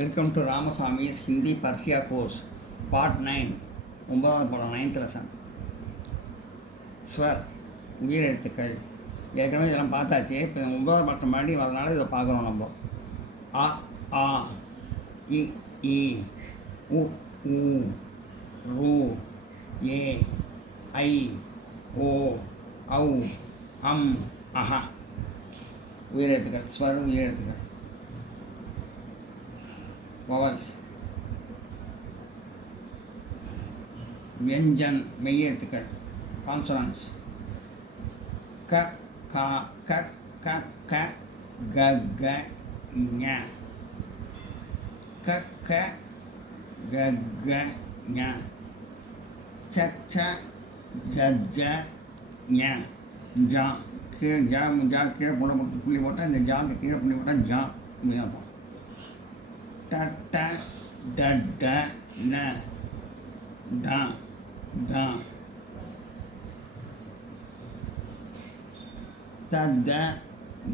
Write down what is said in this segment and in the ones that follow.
Welcome to Ramaswamy's Hindi Persia course, Part 9, 9th பாடம் 9th lesson. ஸ்வர் உயிர் எழுத்துக்கள். ஏற்கனவே இதெல்லாம் பார்த்தாச்சு. இப்போ 9th பாடம் மறுபடி அதனால இதை பார்க்குறோம் நம்ம. அ ஆ இ ஈ உ ஊ ரு ஏ ஐ ஓ ஔ அம் அஹ உயிர் எழுத்துக்கள். ஸ்வர் உயிர் எழுத்துக்கள். vowels. व्यंजन மெய் எழுத்துக்கள் consonants. க கா க க க க க ஞ க க க க ஞ ச ச ஜ ஜ ஞ ஜா கீழே ஜா கீழே புள்ளி போட்டால் இந்த ஜாக்கு கீழே புள்ளி போட்டால் ஜா இருக்கும். ட ட ட ட ந ட ட த த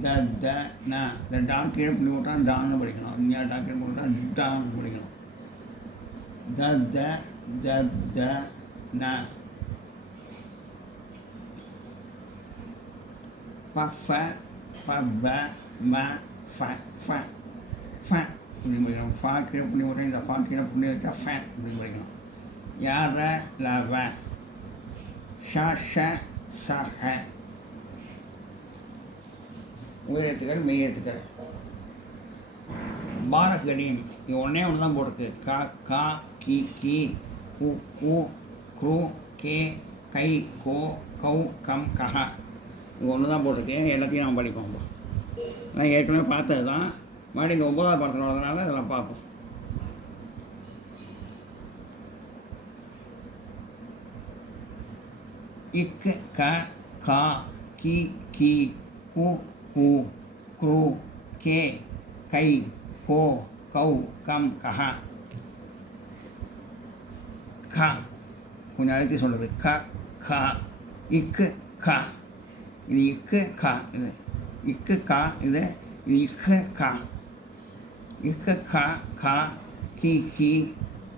த த ந இந்த டா கீழே புள்ளி போட்டால் டான்னு படிக்கணும். இங்கே டா கீழே போட்டால் டான்னு படிக்கணும். த த த த ந ப ஃப ப ப ம ஃப ஃப ஃப இப்படி படிக்கணும். ஃபா கீழே புள்ளி போட்டால் இந்த ஃபா கீழே புள்ளி வச்சா ஃபேன் இப்படி படிக்கணும். யார லவ ஷ ஷ சஹ உயிர் எழுத்துக்கள் மெய் எழுத்துக்கள். பாரகடியம் இது ஒன்றே ஒன்று தான் போட்டிருக்கு. க கா கி கி கு கு க்ரு கே கை கோ கௌ கம் கஹ இது ஒன்று தான் போட்டிருக்கேன். எல்லாத்தையும் நம்ம படிப்போம். இப்போ நான் ஏற்கனவே பார்த்தது தான். மறுபடியும் இந்த 9th பாடத்தில் வரதுனால இதெல்லாம் பார்ப்போம். இக்கு க கா கி கி கு கு க்ரு கே கை கோ கௌ கம் கஹ க கொஞ்சம் அழுத்தி சொல்லுது. க க இக்கு க இது இக்கு க இது இக்கு க இது இது இக்கு க இக்கு க க கி கி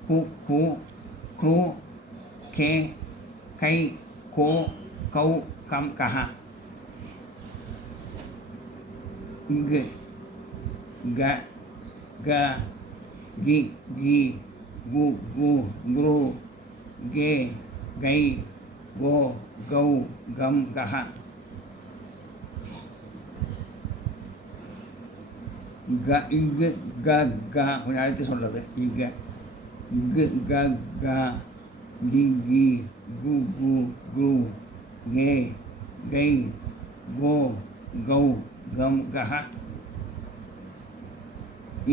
கு கு க்ரு கே கை கோ கௌ கம் கஹ க க க கி கி கு கு க்ரு கே கை கோ கௌ கம் கஹ க இக்கு க க கொஞ்சம் அழுத்தி சொல்கிறது. இக்க கு க க கி கி கு கு க்ரு கே கை கோ கௌ கம் கஹ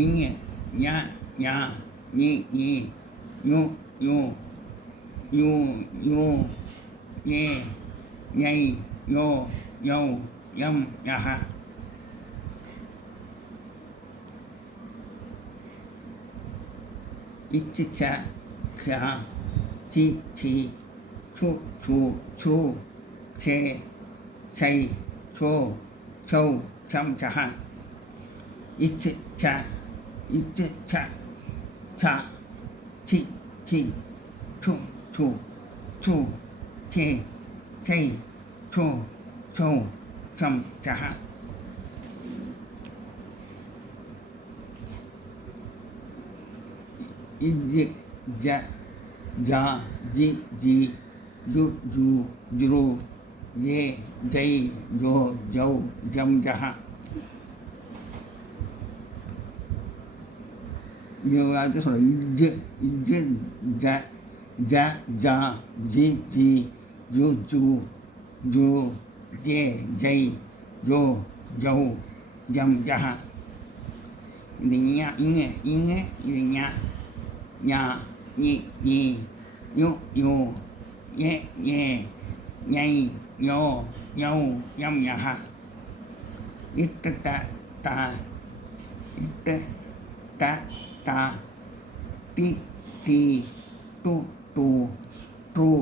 இங்க ஞ ஞ நீ நீ யு யு யூ யூ ஏ யை யோ யௌ யம் யஹ இச்சு ச ச சி சி சு சு சு சே சை சோ சௌ சம் சஹ இச்சு ச இச்சு ச ச சி சி சு சு சு சே சை சோ சௌ சம் சஹ இஜ் ஜ ஜா ஜி ஜி ஜு ஜு ஜுரு ஜே ஜை ஜோ ஜௌ ஜம் ஜஹ இது சொல்ல இஜ் இஜ் ஜ ஜ ஜா ஜி ஜி ஜு ஜு ஜு ஜே ஜை ஜோ ஜௌ ஜம் ஜஹ இது ஞ இங்க இங்க இது ஞ ஞா நீ நீ யு யூ ஏ ஏ ஞை யோ யௌ யம் யஹ இட்டு ட ட இட்டு ட ட டி டி டு டு ட்ரு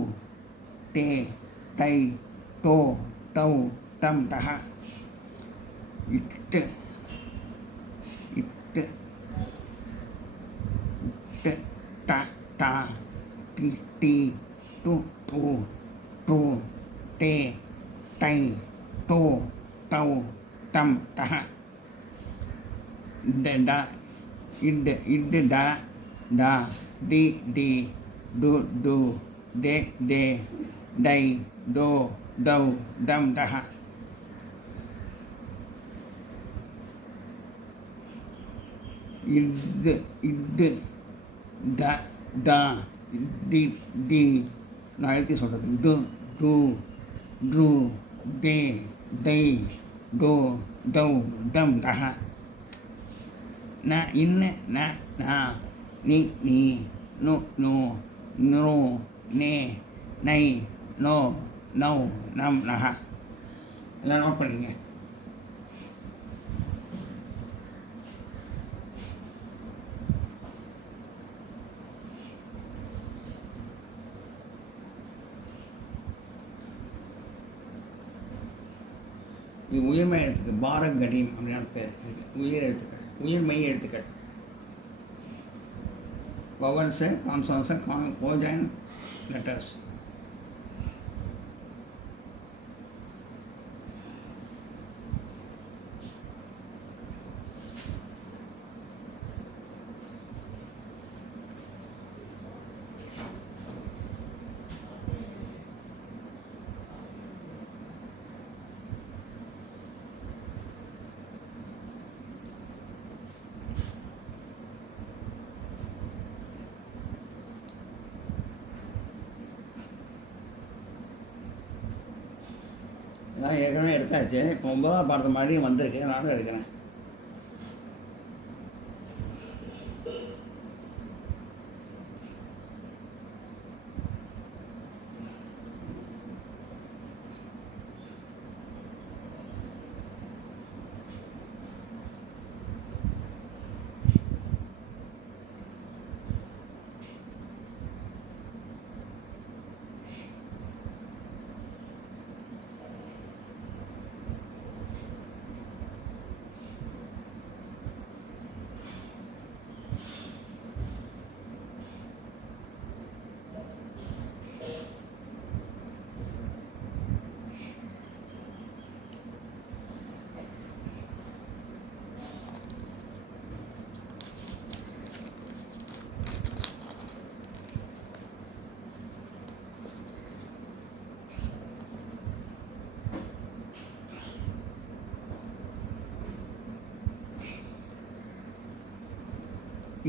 டே தை டோ டௌ டம் டஹ இட்டு இட்டு ட டா டி டி டு டு ட்ரு டே டை டோ டௌ டம் டஹ ட இட் ட டா டி டி டு டு டே டே டை டோ டௌ டம் டஹ இட்டு ட டா டி டி நான் எழுதி சொல்கிறது டு டு ட்ரு டே டை டோ டௌ டம் டஹ ந இன்ன ந நா நீ நீ நு நு நோ நே நை நோ நௌ நம் நஹ எல்லாம் நோட் பண்ணிங்க. இது உயிர்மை எழுத்துக்கள் பாரகடீம் அப்படின்னு பேர். இதுக்கு உயிர் எழுத்துக்கள், உயிர்மெய் எழுத்துக்கள். Vowels, கான்சோன்ஸு, கோஜாயின் letters. இதான் ஏற்கனவே எடுத்தாச்சு. இப்போ 9ஆம் பாடத்து மறுபடியும் வந்திருக்கு, நானும் எடுக்கிறேன்.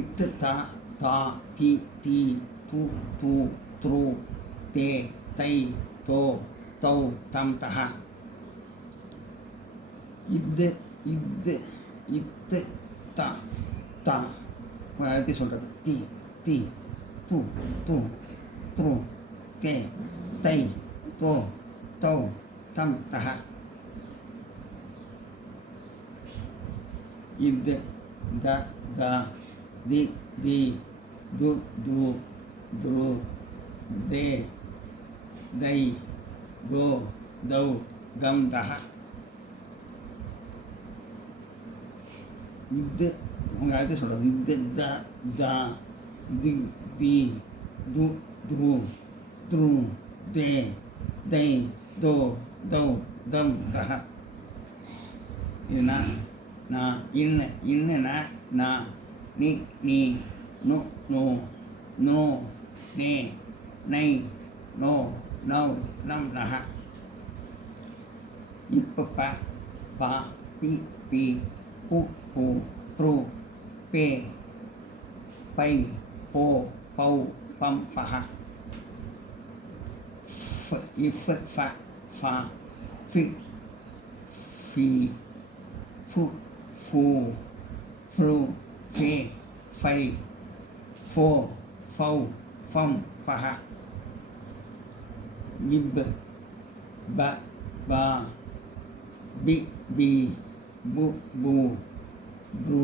இத்து தா தா தி தி து து த்ரு தே தை தோ தௌ தம் தஹ. இத்து தா தா எழுதி சொல்கிறது. தி தி து து த்ரு தே தை தோ தௌ தம் தஹ. இத்து த த தி தி து து த்ரு தே தை தோ தௌ தம் தஹ. இது உங்கள் எழுதி சொல்கிறது. இது த த தி தி து து த்ரு தே தை தோ தௌ தம் தஹ. இது நான் இன்ன நா நீ நீ நு நோ நோ நே நை நோ நௌ நம் நஹ. இப்ப ப பா பி பி பு பு ப்ரு பே பை போ பௌ பம் பஹ. இஃப் ஃப ஃபா ஃபி ஃபி ஃபு ஃபூ ஃப்ரு ஃபே ஃபை ஃபோ ஃபௌ ஃபம் ஃபஹ. இப் ப பா பி பி பு பு ப்ரு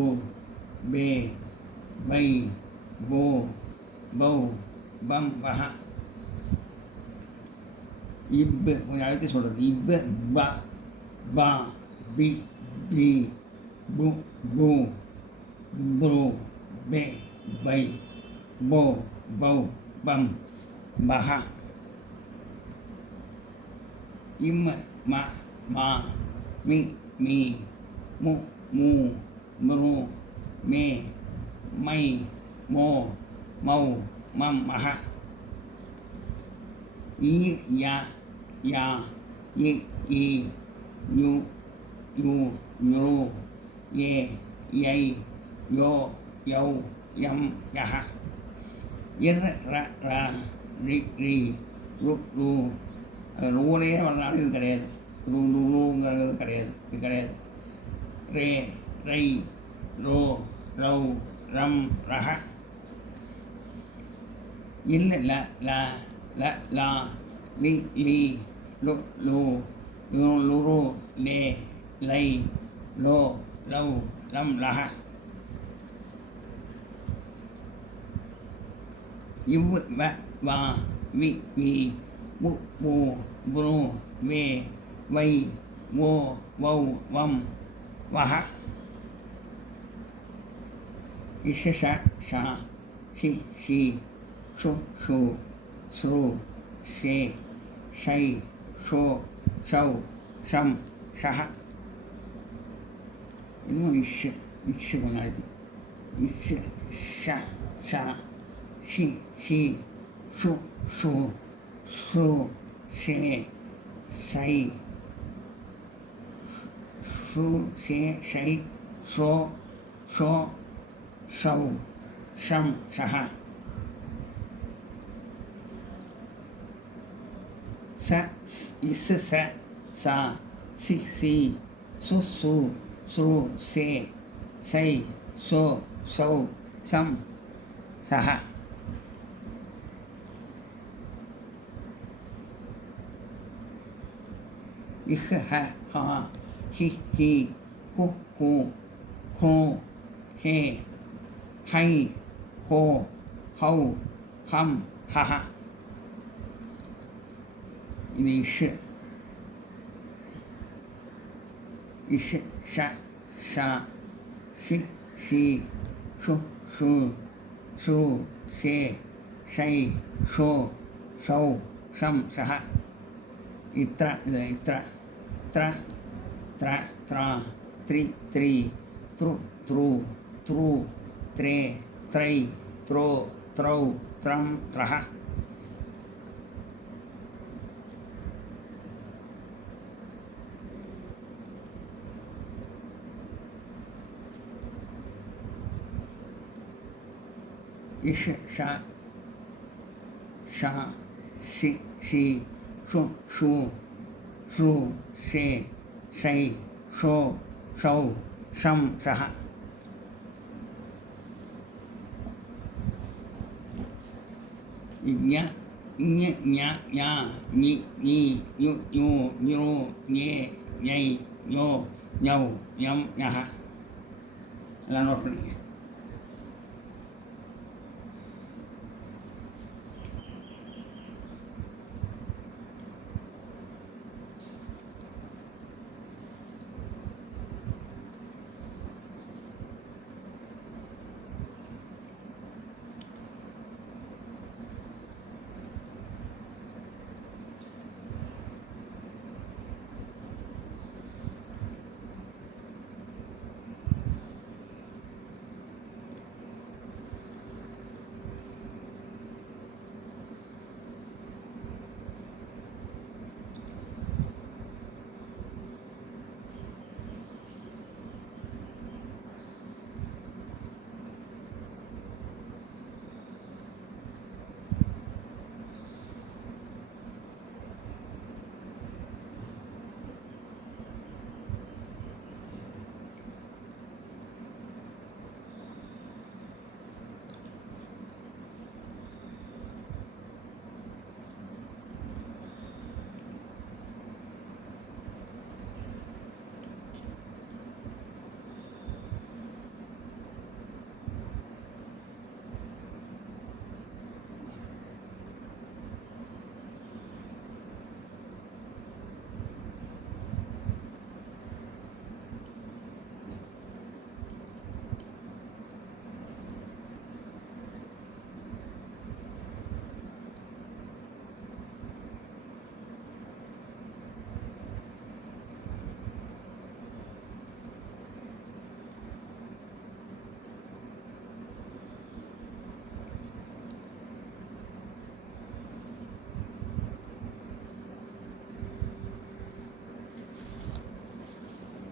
பே பை போ பௌ பம் பஹ. இப் கொஞ்சம் அழுத்தி சொல்கிறது. இப் ப பா பி பி பு பு ப்ரு பே பை போ பௌ பம் பஹ இம் ம மா மி மீ மு மூ முரு மே மை மோ மௌ மம் மஹ இ ய யா இ ஈ யு யூ யு ஏ யை யோ யௌ யம் யஹ இர் ர ர ரி ரி ரு ரு ரூலையே வரனால இது கிடையாது. ரூங்கிறது கிடையாது, இது கிடையாது. ரே ரை ரோ ரௌ ரம் ரஹ இல் ல ல ல லா லி லி லு லு லுரு லே லை லோ லௌ லம் லஹ இவ் வ வா வி வி மு மு புரு வே வை ஓ வௌ வம் வஹ இஷ ஷ ஷ ஷி ஷி ஷு ஷு ஸ்ரு ஷே ஷை ஷோ ஷௌ ஷம் ஷஹ இதுவும் இஷ் கொண்டாடி இஷ் ஷ ஷ ஷி ஷி ஷு ஷு ஸ்ரு ஷே ஷை ஷு ஷே ஷை ஷோ ஷோ ஷௌ ஷம் ஷஹ ச இஸ் ச சா சி சி சு சு ஸ்ரு சே சை சோ சௌ சம் சஹ இஹ் ஹ ஹா ஹி ஹி ஹு ஹூ ஹூ ஹே ஹை ஹோ ஹௌ ஹம் ஹஹ இது இஷ் ஷ ஷ ஷி ஷி ஷு ஷு ஸ்ரு ஷே ஷை ஷோ ஷௌ ஷம் ஷஹ இத்ர இது இத்ர த்ர த்ர த்ரா த்ரி த்ரி த்ரு த்ரு த்ரு த்ரே த்ரை த்ரோ த்ரௌ த்ரம் த்ரஹ இஷ் ஷ ஷ ஷி ஷி ஷு ஷு ஸ்ரு ஷே ஷை ஷோ ஷௌ ஷம் ஷஹ ஞ ஞ ஞ ஞ ஞி ஞி ஞு ஞு ஞு ஞே ஞை ஞோ ஞௌ யம் ஞஹ எல்லாம் நோட் பண்ணிங்க.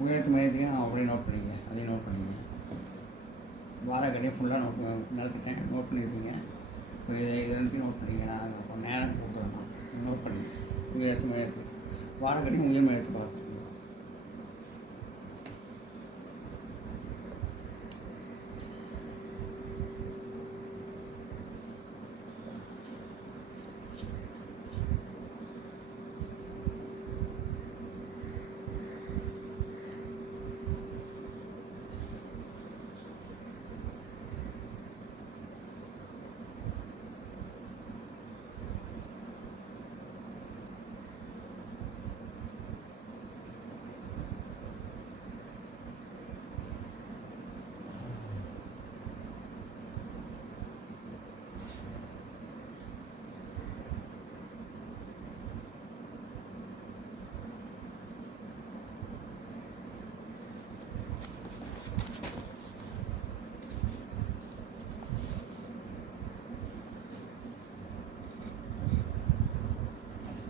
உயரத்து மையத்தையும் அப்படியே நோட் பண்ணிங்க, அதையும் நோட் பண்ணிங்க. வாரக்கடையை ஃபுல்லாக நடத்திட்டேன், நோட் பண்ணியிருப்பீங்க. இப்போ இதை எல்லாத்தையும் நோட் பண்ணிங்க. நான் அப்போ நேரம் கொடுத்துறேன், நோட் பண்ணிங்க. உயரத்து மையத்து வாரக்கடையும் உயர் மையத்தை பார்த்துக்கோங்க.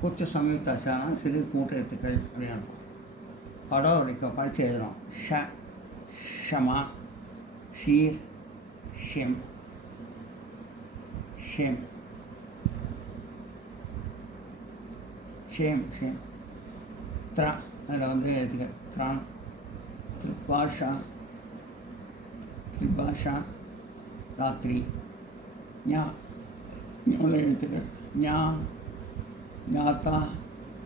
கூச்ச சம்யுக்தாட்சாரம் சிறு கூட்ட எழுத்துக்கள் அப்படின்னு அர்த்தம். படம் படித்து எழுதணும். ஷ, ஷமா, sheer, shame, shame, shame, shame, த்ரா, அதில் வந்து எழுத்துக்கள் த்ரான், திரிபாஷா, திரிபாஷா, ராத்திரி, ஞா, உள்ள எழுத்துக்கள் ஞா, ஞாத்தா,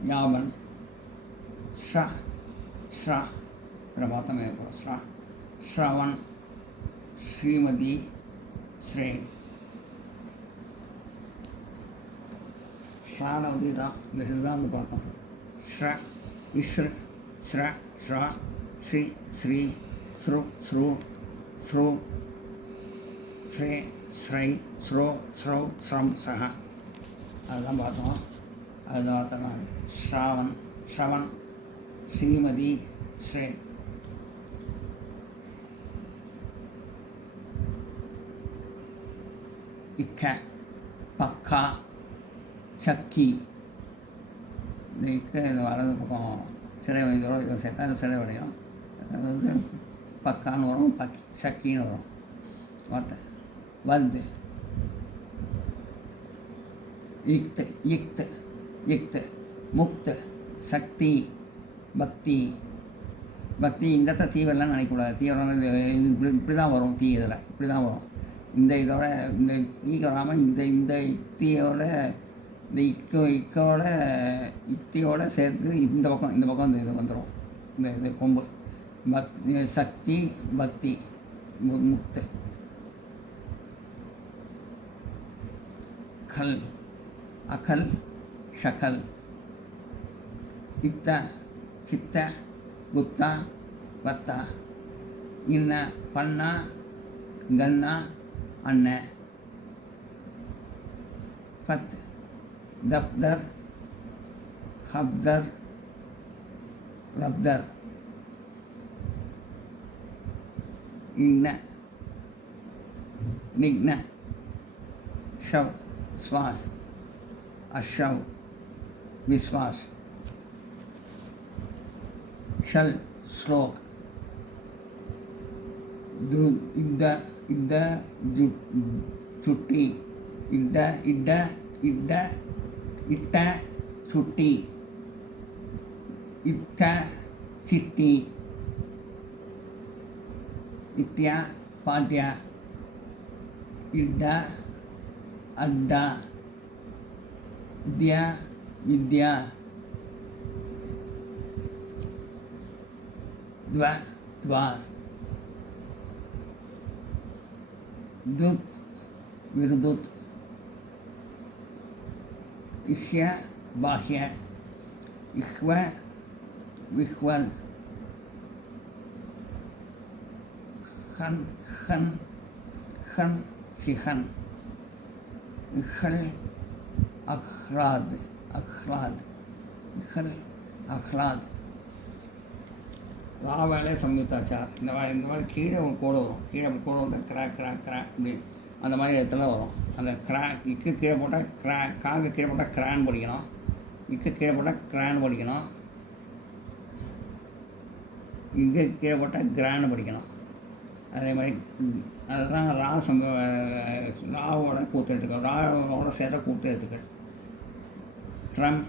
ஞாபன், ஸ்ரா, ஸ்ரா, பிரபாத்தமே இருக்கும். ஸ்ரா, ஸ்ரவன், ஸ்ரீமதி, ஸ்ரே. ஷாவில் வந்து இதுதான், இந்த இதுதான் வந்து பார்த்தோம். ஸ்ர, இஸ்ரு, ஸ்ர, ஸ்ரா, ஸ்ரீ, ஸ்ரீ, ஸ்ரு, ஸ்ரு, ஸ்ரு, ஸ்ரே, ஸ்ரை, ஸ்ரோ, ஸ்ரௌ, ஸ்ரம், சஹ. அதுதான் பார்த்தோம். அதுதான் பார்த்தோம்னா ஸ்ராவன், ஸ்ரவன், ஸ்ரீமதி, ஸ்ரே. இக்க, பக்கா, சக்கி. இந்த இக்க இந்த வலது பக்கம் சிறை இதோட இதை சேர்த்தா சிறை வடையும். அது வந்து பக்கான்னு வரும், சக்கின்னு வரும் வார்த்தை. வந்து இக்து, இக்து, இக்து, முக்து, சக்தி, பக்தி. பக்தி இந்த தீவிரம்லாம் நினைக்கக்கூடாது. தீவிரம் இது இப்படி தான் வரும். தீ இதில் இப்படி தான் வரும். இந்த இதோட இந்த தீக்கு வராமல் இந்த யுக்தியோட இந்த யுக்தியோட சேர்த்து இந்த பக்கம் இந்த இது வந்துடும். இந்த இது கொம்பு சக்தி, பக்தி, முக்து. கல், அகல், ஷகல், இத்த, சித்த, புத்தா, வத்தா. இன்ன, பண்ணா, கண்ணா, அண்ண. ஃபத், தஃப்தர், ஹப்தர், ரப்தர். இன்ன, நிக்ன, ஷவ், ஸ்வாஸ், அஷவ், விஸ்வாஸ். ஷல், ஸ்லோக், இத்த, சுட்டி, இட்ட, சுட்டி, இட்ட, சிட்டி, இட்யா, பாட்யா, இட்டா, அட்டா, வித்யா, வித்யா, துவார், துத், விருதுத், இஹ்ய, பாஹ்ய, இஹ்வ, விஹ்வல், ஹன், சிஹன், இஹ்ல், அஹ்லாத், இஹ்ல், அஹ்லாத். ராவேலே சம்யுக்தாச்சார். இந்த மாதிரி கீழே ஒரு கோடு வரும். கீழே கோடு வந்து கிராக் இப்படி அந்த மாதிரி இடத்துல வரும். அந்த இக்கு கீழே போட்டால் காக கீழே போட்டால் கிரான் படிக்கணும். இக்கு கீழே போட்டால் கிரான் படிக்கணும். இங்கே கீழே போட்டால் கிரான்னு படிக்கணும். அதே மாதிரி அதுதான் ராவோட கூத்து எழுத்துக்கள், ராவோட சேர்ற கூத்து எழுத்துக்கள். ட்ரம்,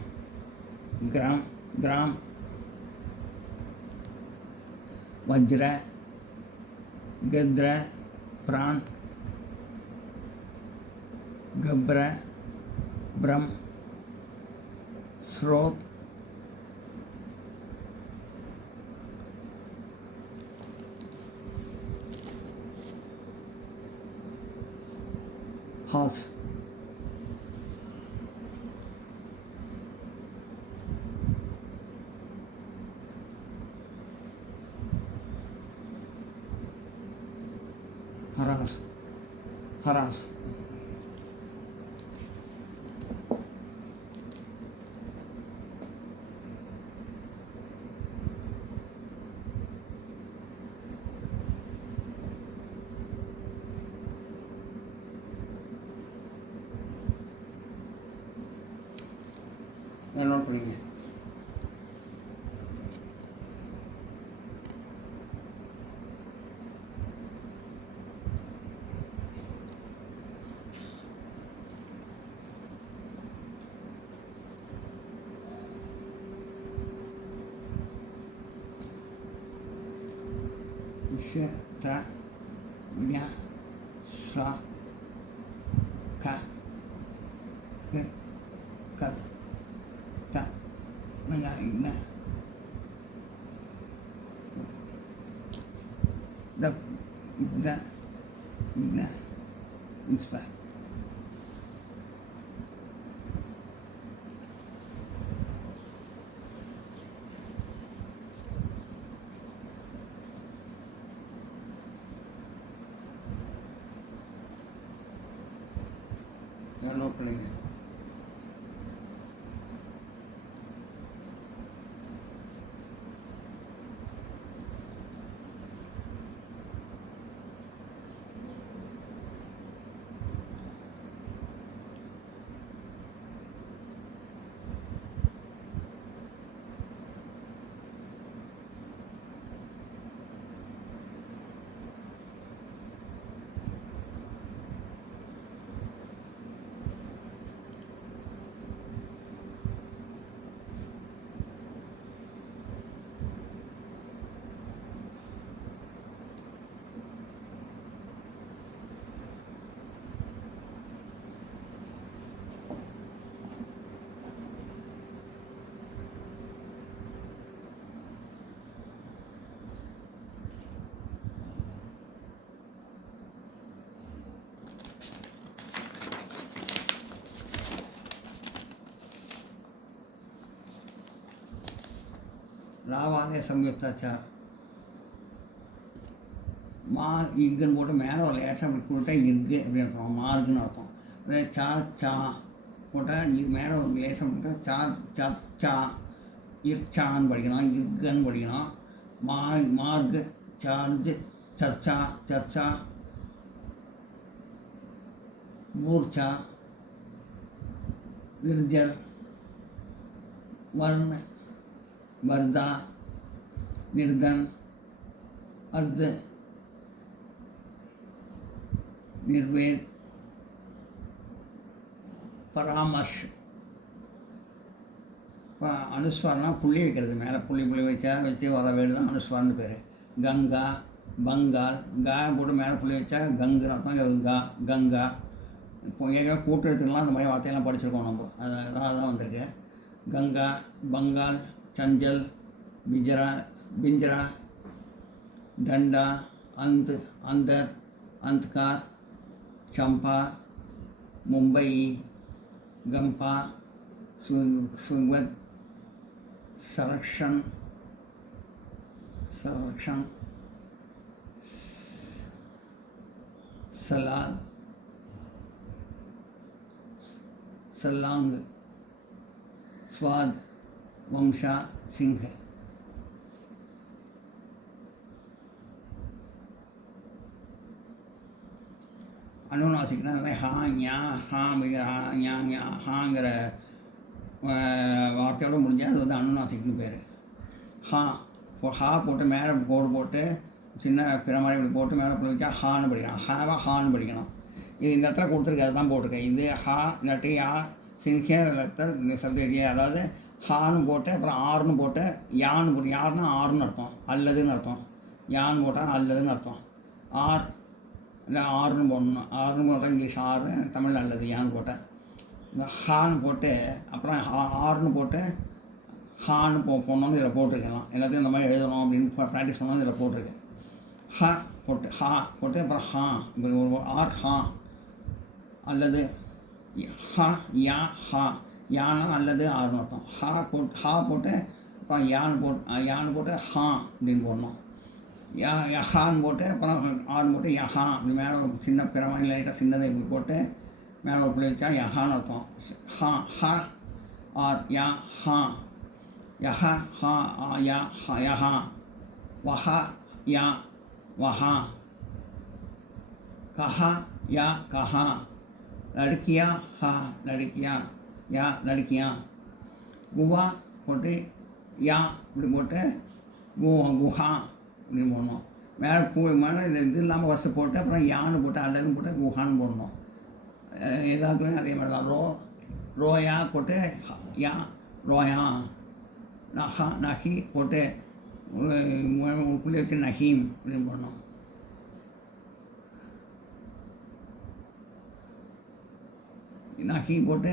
கிராம், கிராம், வஜ்ர, கத்ர, பிரான், கப்ர, பிரம், ஸ்ரோத், ஹாஸ். ஹராஸ், ஹராஸ். நோட் பண்ணிங்க. ஷ, த, ஞ, ஸ்ர, க, க, கல், த, ந, ந, த, த, ந, இஸ்ப. நோட் பண்ணுங்க. ராவாதே சம்யுக்தாச்சார். மா இக்குன்னு போட்டு மேலே ஒரு லேட்டர் அப்படி போட்டால் இருக்கு அப்படின்னு அர்த்தம், மார்க்குன்னு அர்த்தம். அதே சா சா போட்டால் மேலே ஒரு லேசம் போட்டால் சா சா சா இர்ச்சான்னு படிக்கணும், இர்கன்னு படிக்கணும். மார்க், சார்ஜ், சர்ச்சா, சர்ச்சா, மூர்ச்சா, விர்ஜர், வர்ண, வர்தா, நிர்தன், அர்த், நிர்வேத், பராமர்ஷ். இப்போ அனுஸ்வாரம்னா புள்ளி வைக்கிறது, மேலே புள்ளி வச்சு வர வேடு தான் அனுஸ்வாரம்னு பேர். கங்கா, பங்கால், கா போட்டு மேலே புள்ளி வச்சா கங்குன்னு அர்த்தம். கங்கா, கங்கா. இப்போ ஏற்கனவே கூட்டுறதுக்கெல்லாம் அந்த மாதிரி வார்த்தையெல்லாம் படிச்சிருக்கோம் நம்ம, அதான் வந்திருக்கு. கங்கா, பங்கால், சஞ்சல், பிஞ்சரா, டண்டா, அந்தர், அந்தகார், சம்பா, மும்பை, கம்பா, சுவத், சரக்ஷன், சலால், சல்லாங், ஸ்வாத், வம்சா, சிங். அனுநாசிக்னா அந்த மாதிரி ஹா ஞா ஹா ஞா ஞா ஹாங்கிற வார்த்தையோடு முடிஞ்சால் அது வந்து அனுநாசிக்னு பேர். ஹா ஹா போட்டு மேலே கோடு போட்டு சின்ன பிற மாதிரி இப்படி போட்டு மேலே புள்ளி வச்சா ஹான்னு படிக்கணும். ஹாவா ஹான்னு படிக்கணும். இது இந்த இடத்துல கொடுத்துருக்கு, அதுதான் போட்டிருக்கேன். இது ஹா இல்லாட்டி யா சின்கே சப்தேரியே, அதாவது ஹான்னு போட்டு அப்புறம் ஆறுன்னு போட்டு யான்னு போட்டு, யாருன்னா ஆறுன்னு அர்த்தம், அல்லதுன்னு அர்த்தம். யான்னு போட்டால் அல்லதுன்னு அர்த்தம். ஆர் இல்லை ஆறுன்னு போடணும். ஆறுன்னு போட்டால் இங்கிலீஷ் ஆறு, தமிழ் அல்லது யான்னு போட்டேன். இந்த ஹான்னு போட்டு அப்புறம் ஆறுன்னு போட்டு ஹான்னு போடணும்னு இதில் போட்டிருக்கலாம். எல்லாத்தையும் இந்த மாதிரி எழுதணும் அப்படின்னு ப்ராக்டிஸ் பண்ணணும் இதில் போட்டிருக்கேன். ஹ போட்டு ஹா போட்டு அப்புறம் ஹா இப்படி ஒரு ஆர் ஹா அல்லது ஹா யா ஹா யானா அல்லது ஆறுன்னு அர்த்தம். ஹா போட்டு அப்புறம் யான்னு போட்டு ஹா அப்படின்னு போடணும். யஹான்னு போட்டு அப்புறம் ஆறுன்னு போட்டு யஹா அப்படி மேலே ஒரு சின்ன பிறவாங்க லைட்டாக சின்னதை இப்படி போட்டு மேலே ஒரு பிள்ளை வச்சா யஹான்னு அர்த்தம். ஹா ஹா ஆர் யா ஹா யஹா ஹா யா ஹா யஹா வஹா யா வஹா கஹா யா கஹா லடுக்கியா ஹா லடுக்கியா யா லடுக்கியா குவா போட்டு யா இப்படி போட்டு குஹா இப்படின்னு போடணும். மேலே இது இல்லாமல் ஃபஸ்ட்டு போட்டு அப்புறம் யான்னு போட்டு அல்லதுன்னு போட்டு குஹான்னு போடணும். எல்லாத்துலேயும் அதே மாதிரி தான். ரோயா போட்டு யா ரோயா நஹா நஹி போட்டு புள்ளி வச்சு நஹீம் அப்படின்னு போடணும். நஹி போட்டு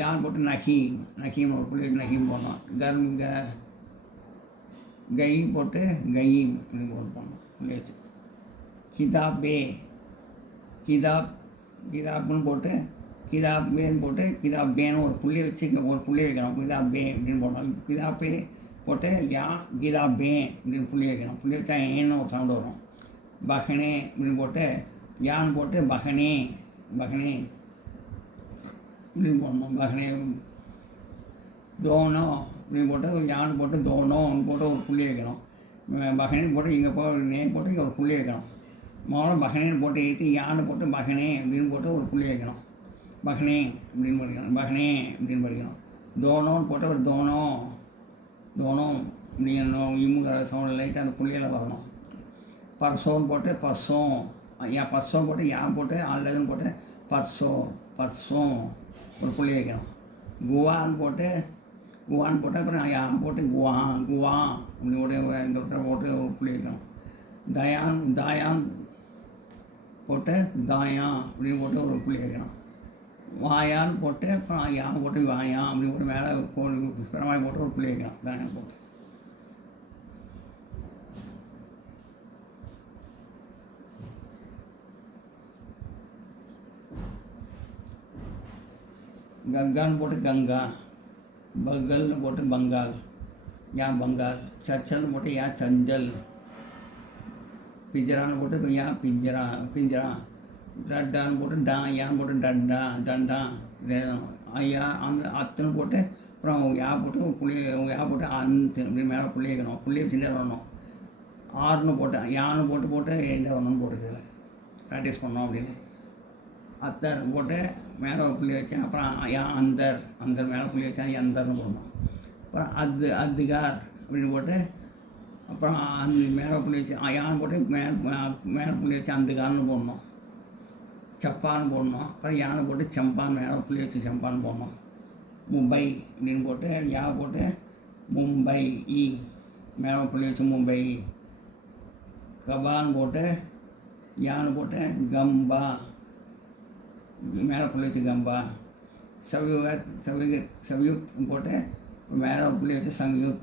யார் போட்டு நஹீம் ஒரு புள்ளி வச்சு நஹீம் போடணும். கை போட்டு கயீம் அப்படின்னு போடணும் புள்ளி வச்சு. கிதாபே கிதாப்னு போட்டு கிதாபேன்னு போட்டு கிதாபேன்னு ஒரு புள்ளி வச்சு ஒரு புள்ளி வைக்கணும். கிதாபே அப்படின்னு போடணும். கிதாபே போட்டு யா கிதாபே அப்படின்னு புள்ளி வைக்கணும். புள்ளி வச்சா ஏன்னு ஒரு சவுண்டு வரும். பஹனே அப்படின்னு போட்டு யான்னு போட்டு பஹனே அப்படின்னு போடணும். பஹனே தோனோ அப்படின்னு போட்டு யான்னு போட்டு தோனோன்னு போட்டு ஒரு புள்ளி வைக்கணும். பஹனேன்னு போட்டு இங்கே போட்டு இங்கே ஒரு புள்ளி வைக்கணும். முதல்ல பஹனேன்னு போட்டு ஏற்றி யான்னு போட்டு பஹனே அப்படின்னு போட்டு ஒரு புள்ளி வைக்கணும். பஹனே அப்படின்னு படிக்கணும். பஹனே அப்படின்னு படிக்கணும். தோனோன்னு போட்டு ஒரு தோனோ அப்படின்னு இமுக சவுண்ட் லைட்டாக அந்த புள்ளியெல்லாம் வரணும். பர்சோன்னு போட்டு பர்சோம் பர்சோம் போட்டு யா போட்டு அல்லதுன்னு போட்டு பர்சோம் ஒரு புள்ளி வைக்கணும். குவான்னு போட்டு அப்புறம் யா போட்டு குவா அப்படி இந்த போட்டு ஒரு புள்ளி வைக்கணும். தாயான் போட்டு தாயா அப்படின்னு போட்டு ஒரு புள்ளி வைக்கணும். வாயான்னு போட்டு அப்புறம் யா போட்டு வாயா அப்படின்னு போட்டு மேலே பிறமாய் போட்டு ஒரு புள்ளி வைக்கணும். தாயான் போட்டு கங்கான்னு போட்டு கங்கா, பகல்னு போட்டு பங்கால், யா பங்கால், சச்சல்னு போட்டு யா சஞ்சல், பிஜரான்னு போட்டு யா பிஞ்சரா, டட்டான்னு போட்டு யான்னு போட்டு டண்டா இதே ஐயா அத்துன்னு போட்டு அப்புறம் யா போட்டு யா போட்டு அந்த இப்படி மேலே புள்ளி வைக்கணும். புள்ளி வச்சுட்டே வரணும். ஆறுன்னு போட்டேன் யான்னு போட்டு எண்டே வரணும்னு போட்டுருக்குது ப்ராக்டிஸ் பண்ணோம் அப்படின்னு. அத்தர் போட்டு மேலே புள்ளி வச்சேன். அப்புறம் யா அந்தர் மேலே புள்ளி வச்சேன் எந்தர்னு போடணும். அப்புறம் அதுகார் அப்படின்னு போட்டு அப்புறம் அந்த மேலே புள்ளி வச்சு யான்னு போட்டு மேலே புள்ளி வச்சு அந்துகார்னு போடணும். சப்பான்னு போடணும். அப்புறம் யானை போட்டு செம்பான் மேலே புள்ளி வச்சு செம்பான்னு போடணும். மும்பை அப்படின்னு போட்டு யா போட்டு மும்பை மேலே புள்ளி வச்சு மும்பை. கபான்னு போட்டு யான்னு போட்டு கம்பா மேலே புள்ளி வச்சு கம்பா. சவியுத் போட்டு மேலே புள்ளி வச்சு சங்யுத்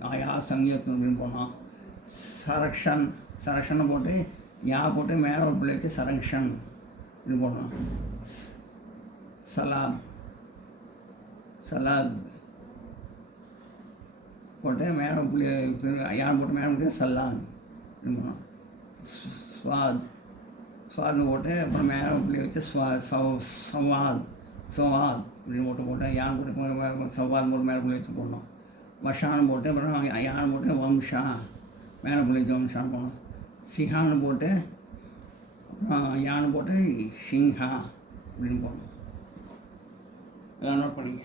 சங்யுத் அப்படின்னு போனோம். சரக்ஷன் போட்டு யா போட்டு மேலே ஒரு புள்ளி வச்சு சரக்ஷன் இப்படி போடணும். சலாத் போட்டு மேலே புள்ளி யான் போட்டு மேலே போட்டு சலாத் இப்படி போடணும். ஸ்வாத்னு போட்டு அப்புறம் மேலே புள்ளி வச்சு சவாத் இப்படின்னு போட்டு யான் போட்டு சவாத் போட்டு மேலே புள்ளி வச்சு போடணும். வஷான்னு போட்டு அப்புறம் யான் போட்டு வம்ஷா மேலே புள்ளி வச்சு வம்ஷான்னு போடணும். சிஹான்னு போட்டு அப்புறம் யானை போட்டு ஷிங்ஹா அப்படின்னு போடணும். அதெல்லாம் நோட் பண்ணிங்க.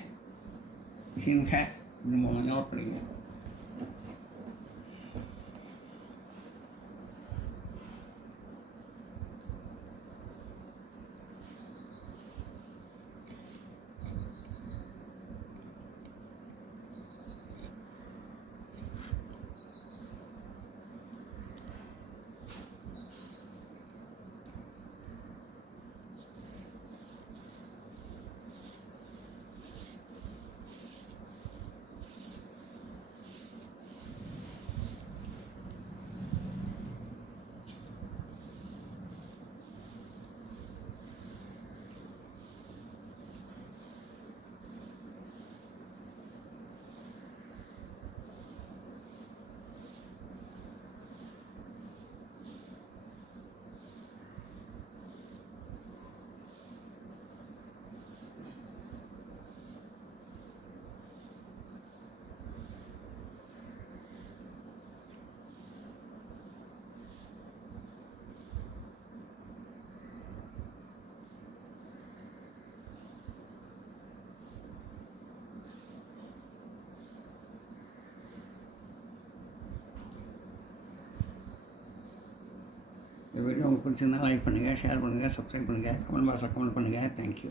ஷின்ஹ இன்னும் நோட் பண்ணிங்க. இந்த வீடியோ உங்களுக்கு பிடிச்சிருந்தா லைக் பண்ணுங்கள், ஷேர் பண்ணுங்கள், சப்ஸ்கிரைப் பண்ணுங்கள், கமெண்ட் பாக்ஸில் கமெண்ட் பண்ணுங்கள். தேங்க்யூ.